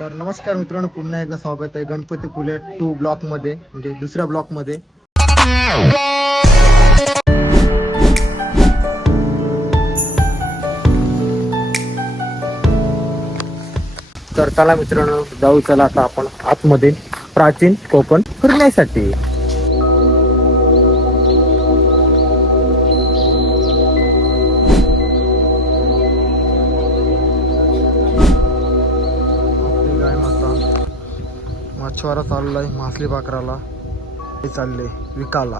तर नमस्कार मित्रांनो पुन्हा एकदा स्वागत आहे गणपती फुले टू ब्लॉकमध्ये म्हणजे दुसऱ्या ब्लॉकमध्ये. तर चला मित्रांनो जाऊ चला आता आपण आतमध्ये प्राचीन कोकण फिरण्यासाठी. मच्छवारा चाललाय मासली पाकराला हे चालले विकाला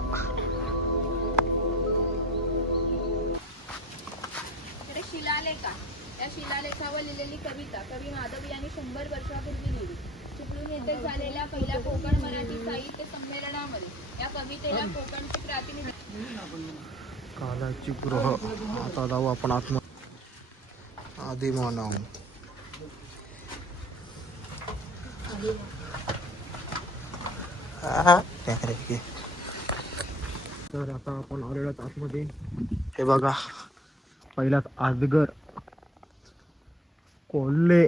शिलालेख. आहे. या शिलालेखावर लिहिलेली कविता कवी माधव यांनी शंभर वर्षापूर्वी लिहिली. चिपळूण येथे झालेल्या पहिल्या कोकण मराठी साहित्य संमेलनामध्ये या कवितेला कोकणचे कालाची गृह आता जाऊ आपण आत्म आधी मानव तर आता आपण आलेलो आतमध्ये. हे बघा पहिलाच आजगर कोल्हे.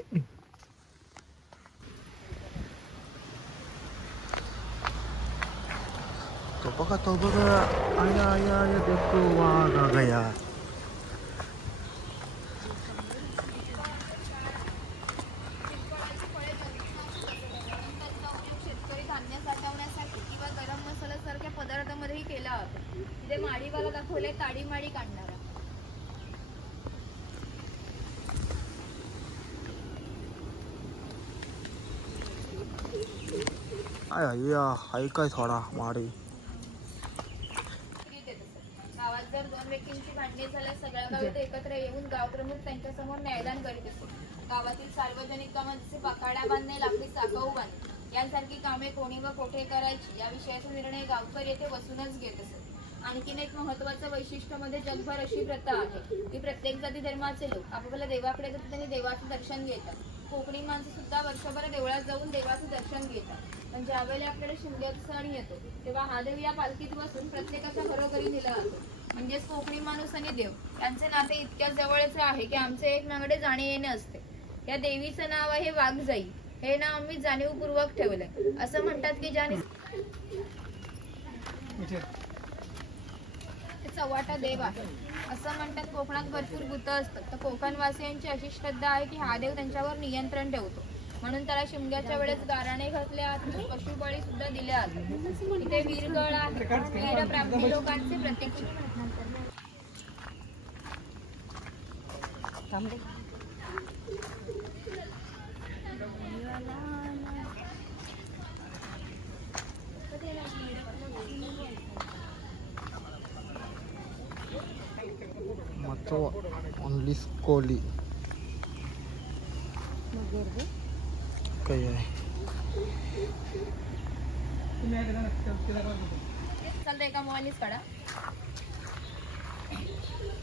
तो बघा तो बघा. आया आया आया देखो वाघ आ गया शेतकरी धान्य साठवण्यासाठी किंवा गरम मसाल्यासारख्या पदार्थामध्येही केला होता तिथे माडीवाला दाखवले काडी माडी काढणारा आया काय थोडा माडी. गावात जर दोन व्यक्तींची भांडणे झाल्यास सगळ्या गावात एकत्र येऊन गावप्रमुख त्यांच्यासमोर न्यायदान करीत असतो. गावातील सार्वजनिक कामं जसे पकाड्या बांधणे लाकडी चाकाऊ बांधणे यांसारखी कामे कोणी व कोठे करायची या विषयाचा निर्णय गावकर येथे बसूनच घेत असत. आणखीन एक महत्वाचं वैशिष्ट्य म्हणजे जगभर अशी प्रथा आहे की प्रत्येक जाती धर्माचे लोक आपापल्या देवाकडे जातात आणि देवाचं दर्शन घेतात. कोकणी माणसं सुद्धा वर्षभर देवळात जाऊन देवाचं दर्शन घेतात. पण ज्यावेळी आपल्याला शिमग्याचा सण येतो तेव्हा हा देव या पालखीत बसून प्रत्येकाच्या घरोघरी नेला जातो. म्हणजेच कोकणी माणूस आणि देव. यांचे नाते इतक्या जवळचे आहे की आमचे एकमेकांकडे जाणे येणे असते. या देवीचं नाव आहे वाघजाई. हे नाव आम्ही जाणीवपूर्वक ठेवलंय. असं म्हणतात की ज्या चव्हाटा देव आहे. असं म्हणतात कोकणात भरपूर भूत असतात. तर कोकणवासियांची अशी श्रद्धा आहे की हा देव त्यांच्यावर नियंत्रण ठेवतो. म्हणून त्याला शिमग्याच्या वेळेस गाराणे घातले आहेत पशुबळी सुद्धा दिले इथे वीरगळ आहे. वीर ब्राह्मणी लोकांचे प्रतीक. मतो ओनली कोली काही आहे. चालतं एका मोबाईलच काढा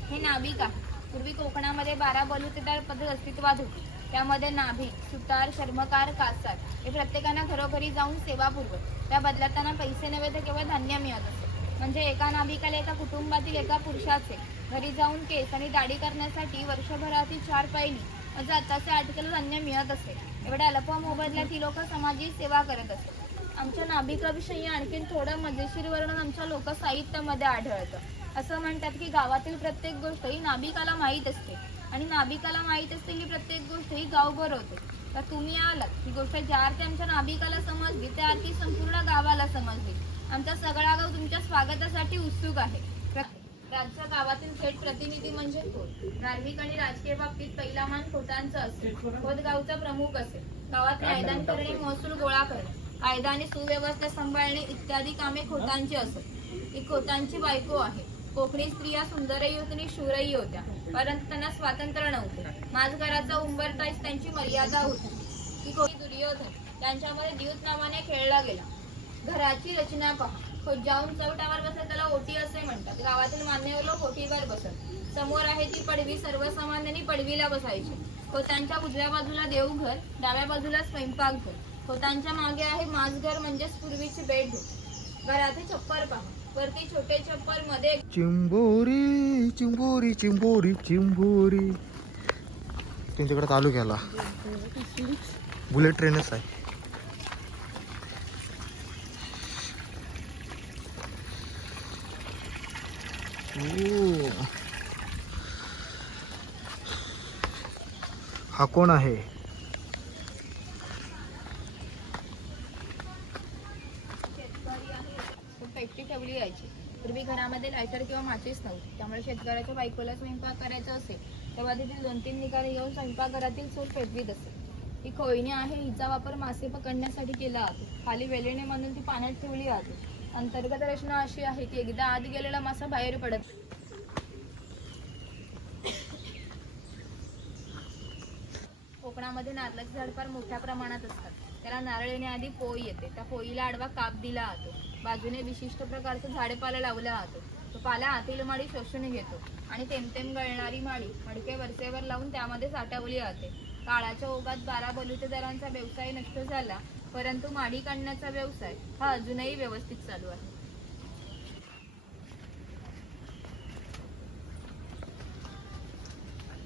हे नाभिका पूर्वी कोकणामध्ये बारा बलुतेदार पद्धत अस्तित्वात होती. त्यामध्ये नाभिक सुतार शर्मकार कासार हे प्रत्येकांना घरोघरी जाऊन सेवा पुरवत. त्या बदल्यात त्यांना पैसे नव्हे तर केवळ धान्य मिळत असे. म्हणजे एका नाभिकाला एका कुटुंबातील एका पुरुषाचे घरी जाऊन केस आणि दाढी करण्यासाठी वर्षभरातील चार पैली जाताचे आताचे धान्य मिळत असे. एवढ्या अल्प मोबदल्यात ही लोक समाजाची सेवा करत असत आमच्या नाभिकाविषयी आणखीन थोडं मजेशीर वर्णन आमच्या लोकसाहित्यामध्ये आढळतं. असं म्हणतात की गावातील प्रत्येक गोष्ट ही नाभिकाला माहीत असते. आणि नाभिकाला माहीत असलेली प्रत्येक गोष्ट ही गावभर होते. तर तुम्ही आलात. ही गोष्ट ज्या अर्थी आमच्या नाभिकाला समजली त्या अर्थी संपूर्ण गावाला समजली. आमचा सगळा गाव तुमच्या स्वागतासाठी उत्सुक आहे. राज्य गावातील थेट प्रतिनिधी म्हणजे खोत धार्मिक आणि राजकीय बाबतीत पहिला मान खोतांचा असेल. खोत गावचा प्रमुख असेल. गावात मैदान करणे महसूल गोळा करणे कायदा आणि सुव्यवस्था सांभाळणे इत्यादी कामे खोतांची असत ही खोतांची बायको आहे. कोकणी स्त्रिया सुंदरही आणि शूरही होत्या. परंतु त्यांना स्वातंत्र्य नव्हते. माझघराचा उंबरठाच त्यांची मर्यादा होती. ही कोणी दुर्योधन त्यांच्यामध्ये द्यूत नावाने खेळला गेला. घराची रचना पहा. जाऊन चौटावर बसत त्याला ओटी असे म्हणतात. गावातील मान्यवर लोक ओटीवर बसत. समोर आहे ती पडवी सर्वसामान्यांनी पडवीला बसायची. खोतांच्या उजव्या बाजूला देवघर डाव्या बाजूला स्वयंपाकघर. खोतांच्या मागे आहे माझघर म्हणजेच पूर्वीची बेड घराचे छप्पर पहा. वरती छोटे छप्परमध्ये चिंबोरी चिंबोरी चिंबोरी चिंबोरी. तुमच्याकडे तालुक्याला. बुलेट ट्रेनच आहे. हा कोण आहे? ठेवली पूर्वी घरामध्ये लायटर किंवा माचीस नव्हती. त्यामुळे शेतकऱ्याच्या बायकोला स्वयंपाक करायचा असेल तेव्हा तिथे दोन तीन निकाले घेऊन स्वयंपाकघरातील चूल पेटवीत असे. ही खोयणी आहे हिचा वापर मासे पकडण्यासाठी केला जातो. खाली वेलेने म्हणून ती पाण्यात ठेवली जाते. अंतर्गत रचना अशी आहे की एकदा आत गेलेला मासा बाहेर पडत कोकणामध्ये नारळाचे झाड फार मोठ्या प्रमाणात असतात. त्याला नारळ येण्याआधी पोई येते. त्या पोईला आडवा काप दिला जातो. बाजूने विशिष्ट प्रकारचं झाडेपाला लावला जातो. तो पाला आतील माडी शोषून घेतो आणि तेमतेम गळणारी माडी मडके वरचेवर लावून त्यामध्ये साठवली जाते. काळाच्या ओघात बारा बलुतेदारांचा व्यवसाय नष्ट झाला परंतु माडी काढण्याचा व्यवसाय हा अजूनही व्यवस्थित चालू आहे.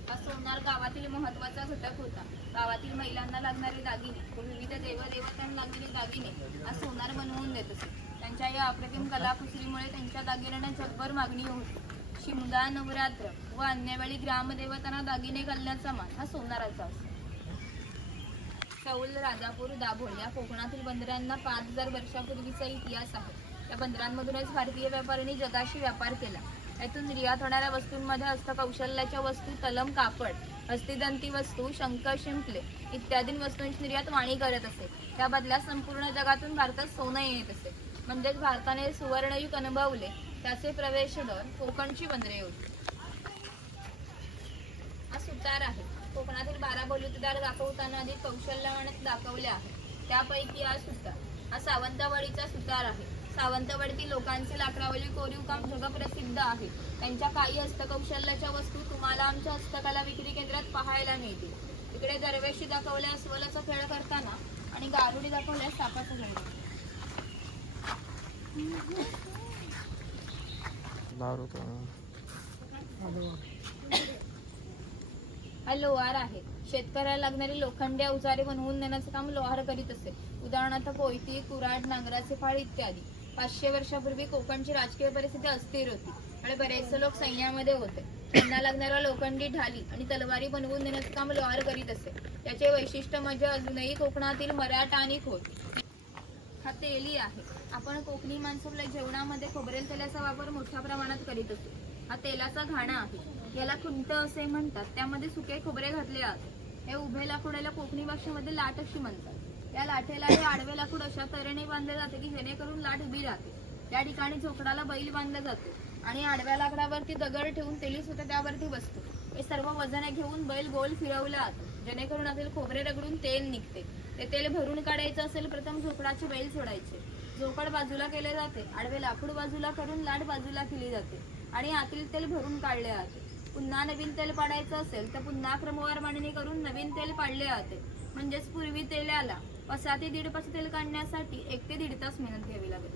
हा सोनार गावातील महत्त्वाचा घटक होता. गावातील महिलांना लागणारे दागिने व विविध देवदेवतांना लागणारे दागिने हा सोनार बनवून देत असे. त्यांच्या या अप्रतिम कलाकुसरीमुळे त्यांच्या दागिन्यांना जगभर मागणी होती. शिमगा नवरात्र व अन्यवेळी ग्रामदेवतांना दागिने घालण्याचा मान हा सोनाराचा असतो सौल राजापूर दाभोळ या कोकणातील बंदरांना पाच हजार वर्षापूर्वीचा इतिहास आहे. या बंदरांमधूनच भारतीय व्यापाऱ्यांनी जगाशी व्यापार केला. यातून निर्यात होणाऱ्या वस्तूंमध्ये हस्तकौशल्याच्या वस्तू तलम कापड हस्तिदंती वस्तू शंख शिंपले इत्यादी वस्तूंची निर्यात वाणी करत असे. त्या बदल्यात संपूर्ण जगातून भारतात सोनं येत असे. म्हणजेच भारताने सुवर्णयुग अनुभवले. त्याचे प्रवेशद्वार कोकणची बंदरे होती. हा सुतार आहे. कोकणातील बारा बलुतेदार दाखवताना अधिक कौशल्यवान दाखवले आहे त्यापैकी हा सुतार हा सावंतवाडीचा सुतार आहे. सावंतवाडीतील लोकांचे लाकडावरील कोरीव काम जगप्रसिद्ध आहे. त्यांच्या काही हस्तकौशल्याच्या वस्तू तुम्हाला आमच्या हस्तकला विक्री केंद्रात पाहायला मिळतील. इकडे दरवेशी दाखवल्या अस्वलाचा खेळ करताना आणि गारुडी दाखवल्यास सापाचा खेळ. हा लोहार आहे. शेतकऱ्याला लागणारी लोखंडी अवजारे बनवून देण्याचं काम लोहार करीत असे. उदाहरणार्थ कोयती कुऱ्हाड नांगराचे फाळ इत्यादी. पाचशे वर्षापूर्वी कोकणची राजकीय परिस्थिती अस्थिर होती आणि बरेचसे लोक सैन्यामध्ये होते. त्यांना लागणाऱ्या लोखंडी ढाली आणि तलवारी बनवून देण्याचं काम लोहार करीत असे. त्याचे वैशिष्ट्य म्हणजे अजूनही कोकणातील मराठा आणि खोत. हा तेली आहे. आपण कोकणी माणसं जेवणामध्ये खोबरेल तेलाचा वापर मोठ्या प्रमाणात करीत असतो हा तेलाचा घाणा आहे. याला खुंट असे म्हणतात. त्यामध्ये सुके खोबरे घातले जाते हे उभे लाकूडाला कोकणी भाषेमध्ये लाट अशी म्हणतात. या लाटेला हे आडवे लाकूड अशा तऱ्हेने बांधले जाते की जेणेकरून लाट उभी राहते. त्या ठिकाणी झोकडाला बैल बांधले जाते आणि आडव्या लाकडावरती दगड ठेवून तेली सुद्धा त्यावरती बसतो. हे सर्व वजने घेऊन बैल गोल फिरवला जातो. जेणेकरून असेल खोबरे रगडून तेल निघते. ते तेल भरून काढायचं असेल प्रथम झोपडाचे बैल सोडायचे. झोपड बाजूला केले जाते. आडवे लाकूड बाजूला करून लाट बाजूला केली जाते. आणि आतील तेल भरून काढले जाते पुन्हा नवीन तेल पाडायचं असेल तर पुन्हा क्रमवार मांडणी करून नवीन तेल पाडले जाते म्हणजेच पूर्वी तेलाला पसा ते दीड पाच तेल काढण्यासाठी एक ते दीड तास मेहनत घ्यावी लागेल.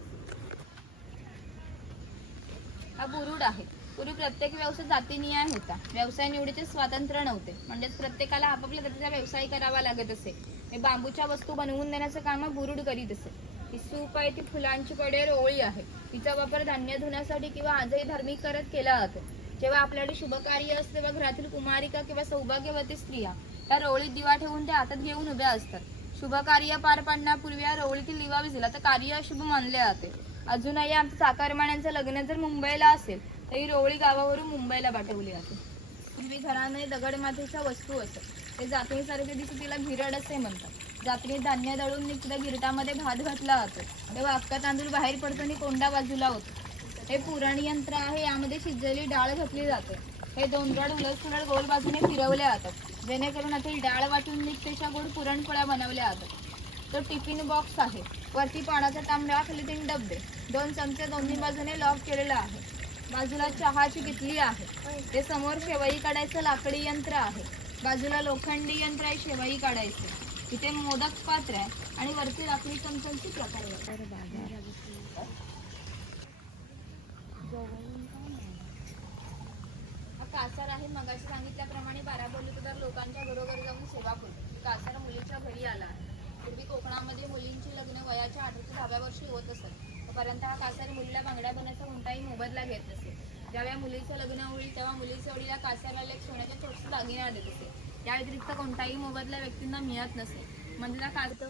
हा बुरुड आहे. पूर्वी प्रत्येक व्यवसाय जातीनीय होता. व्यवसाय निवडीचे स्वातंत्र्य नव्हते. म्हणजेच प्रत्येकाला आपापल्या जातीचा व्यवसाय करावा लागत असे. हे बांबूच्या वस्तू बनवून देण्याचं काम बुरुड करीत असे. ही सूप आहे ती फुलांची कडेर ओळी आहे. तिचा वापर धान्य धुण्यासाठी किंवा आजही धार्मिक करत केला जातो. जेव्हा आपल्याकडे शुभ कार्य असते तेव्हा घरातील कुमारिका किंवा सौभाग्यवती स्त्रिया त्या रोळीत दिवा ठेवून त्या हातात घेऊन उभ्या असतात. शुभ कार्य पार पाडण्यापूर्वी या रोळीतील दिवा विझला तर कार्य अशुभ मानले जाते. अजूनही आमचं चाकरमान्यांचं लग्न जर मुंबईला असेल तर ही रोवळी गावावरून मुंबईला पाठवली जाते. पूर्वी घरामध्ये दगड मातीच्या वस्तू असत ते जातीसारखे दिसू तिला भिरड असे म्हणतात. रात्री धान्य दळून तिकडे गिरटामध्ये भात घातला जातो. तेव्हा अख्खा तांदूळ बाहेर पडतो आणि कोंडा बाजूला होतो. हे पुराण यंत्र आहे यामध्ये शिजलेली डाळ घातली जाते. हे दोन रड उलट सुलट गोल बाजूने फिरवले जातात. जेणेकरून आतील डाळ वाटून निघतेच्या गोड पुरणपोळ्या बनवल्या जातात. तो टिफिन बॉक्स आहे. वरती पाण्याचा तांबडा खाली तीन डबे दोन चमचे दोन्ही बाजूने लॉक केलेला आहे. बाजूला चहाची किटली आहे. ते समोर शेवई काढायचं लाकडी यंत्र आहे. बाजूला लोखंडी यंत्र आहे शेवई काढायचं. इथे मोदक पात्र आहे आणि वरती लाकडी चमच्यांची प्रकार आहे. हा कासार आहे मगाशी सांगितल्याप्रमाणे बारा बलुतेदार लोकांच्या घरोघर जाऊन सेवा करतो कासार मुलीच्या घरी आला. पूर्वी कोकणामध्ये मुलींची लग्न वयाच्या आठ ते दहाव्या वर्षी होत असत. तोपर्यंत हा कासार मुलीला बांगड्या बनण्याचा कोणताही मोबदला घेत नसे. ज्यावेळी मुलीचं लग्न होईल तेव्हा मुलीच्या वडीला कासाराला एक सोन्याच्या छोटस दागिना देत असे या व्यतिरिक्त कोणताही मोबदला व्यक्तींना मिळत नसे. मंदिरा काढतो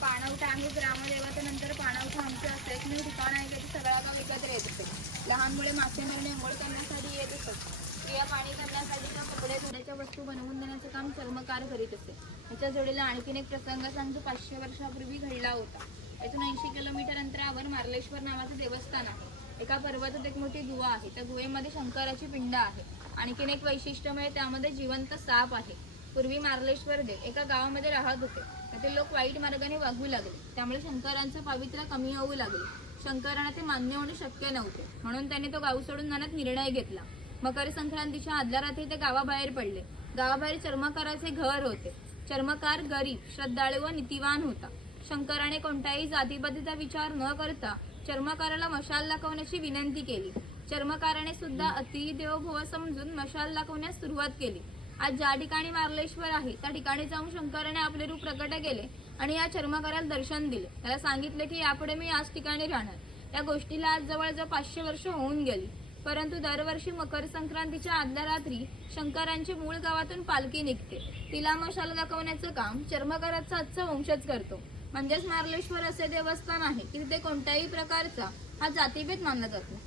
पाणवठा आहे ग्रामदेवता नंतर पाणवठा आमचे असं एकमेव ठिकाण आहे त्याची सगळा गाव एकत्र येत असते. लहान मुले मासेमारीने अंघोळ करण्यासाठी येत असत स्त्रिया पाणी करण्यासाठी किंवा कपडे धुण्याच्या वस्तू बनवून देण्याचं काम चर्मकार करीत असे याच्या जोडीला आणखीन एक प्रसंग सांगतो पाचशे वर्षापूर्वी घडला होता. यातून ऐंशी किलोमीटर अंतरावर मार्लेश्वर नावाचं देवस्थान आहे. एका पर्वतात एक मोठी गुहा आहे. त्या गुहेमध्ये शंकराची पिंड आहे. आणखीन एक वैशिष्ट्य म्हणजे त्यामध्ये जिवंत साप आहे. पूर्वी मार्लेश्वर देव एका गावामध्ये राहत होते. त्यातील लोक वाईट मार्गाने वागू लागले. त्यामुळे शंकरांचं पावित्र्य कमी होऊ लागले. शंकरांना ते मान्य होणे शक्य नव्हते. म्हणून त्यांनी तो गाव सोडून जाण्यात निर्णय घेतला. मकर संक्रांतीच्या आदल्या रात्री ते गावाबाहेर पडले. गावाबाहेर चर्मकाराचे घर होते. चर्मकार गरीब श्रद्धाळू व नीतिवान होता. शंकराने कोणत्याही जातीबद्धीचा विचार न करता चर्मकाराला मशाल दाखवण्याची विनंती केली. चर्मकाराने सुद्धा अतिदेवभव समजून मशाल दाखवण्यास सुरुवात केली. आज ज्या ठिकाणी मार्लेश्वर आहे त्या ठिकाणी जाऊन शंकराने आपले रूप प्रकट केले आणि या चर्मकाराला दर्शन दिले. त्याला सांगितले की यापुढे मी याच ठिकाणी राहणार. या गोष्टीला आज जवळजवळ पाचशे वर्ष होऊन गेली. परंतु दरवर्षी मकर संक्रांतीच्या आदल्या रात्री शंकरांची मूळ गावातून पालखी निघते. तिला मशाला दाखवण्याचं काम चर्मकाराचा आजचा वंशच करतो. म्हणजेच मार्लेश्वर असे देवस्थान आहे की तिथे कोणत्याही प्रकारचा हा जातीभेद मानला जातो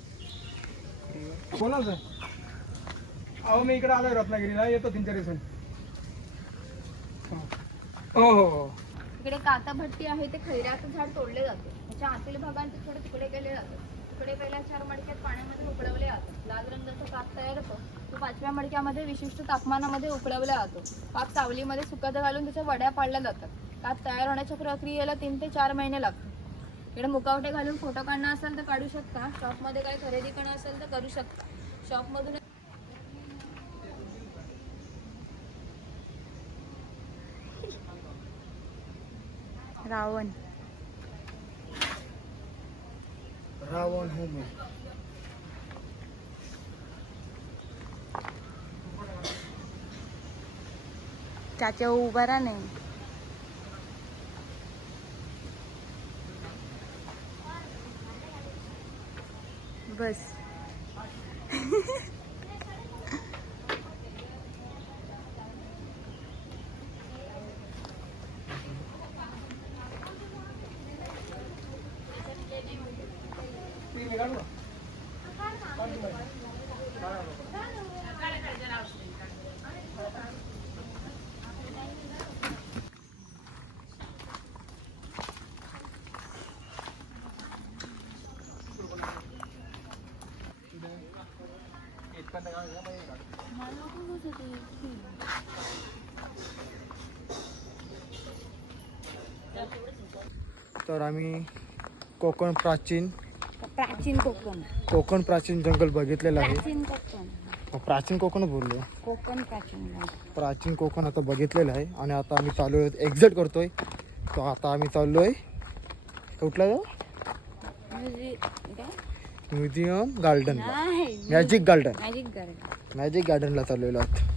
बोला सर. अहो मी इकडे आलोय रत्नागिरीला. येतो तीन चार दिवसांनी. हो. हो हो इकडे काता भट्टी आहे ते खैऱ्याचं झाड तोडले जाते. त्याच्या आतील भागात ते थोडे तुकडे केले जातात तुकडे पहिल्या चार मडक्यात पाण्यामध्ये उकळवले जातात. लाल रंगाचा पाक तयार होतो. तो पाचव्या मडक्यामध्ये विशिष्ट तापमानामध्ये उकळवला जातो. पाक सावलीमध्ये सुकत घालून त्याच्या वड्या पाडल्या जातात. काप तयार होण्याच्या प्रक्रियेला तीन ते चार महिने लागतात. इकडे मुकावटे घालून फोटो काढणं असेल तर काढू शकता. शॉपमध्ये काही खरेदी करणं असेल तर करू शकता. शॉपमधून रावण. रावण होम चाचा उभा राहा नाही. बस. तर आम्ही कोकण प्राचीन प्राचीन कोकण. कोकण प्राचीन जंगल बघितलेलं आहे. प्राचीन कोकण. प्राचीन कोकण बोललो. कोकण प्राचीन प्राचीन कोकण आता बघितलेलं आहे आणि आता आम्ही चालू एक्झिट करतोय. तो आता आम्ही चाललोय. कुठला तो? Museum garden magic garden magic garden magic गार्डनला चाललेलो आहोत.